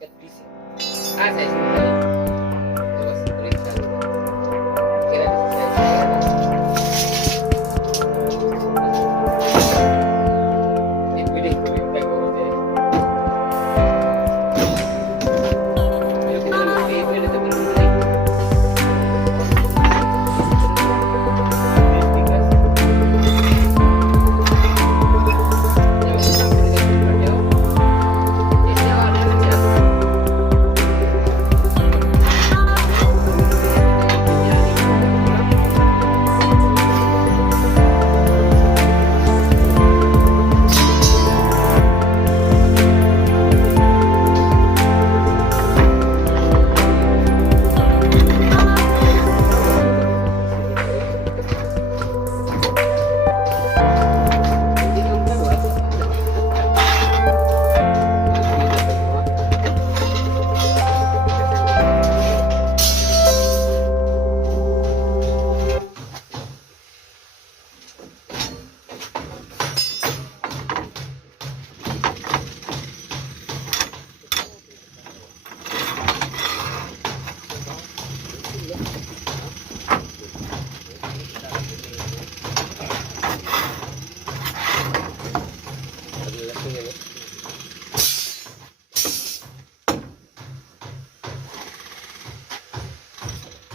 Kat busy. Ah, saya sudah. Terus periksa. Kira saya. Ini pilih pemimpin kau deh. Pilih pilih teman pilih.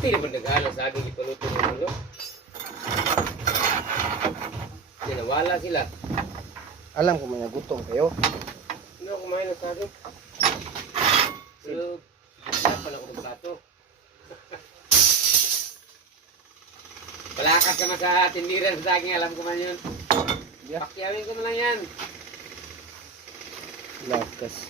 Tidak berdegala sa aking ipaluto ng ulo. Sinawala sila. Alam ko may nagutom kayo. Hindi ako kumain ng sabi. So, wala pala ko ng plato. Palakas ka man sa tindiran sa aking, alam ko man yun. Pakyawin ko na lang yan. Lakas.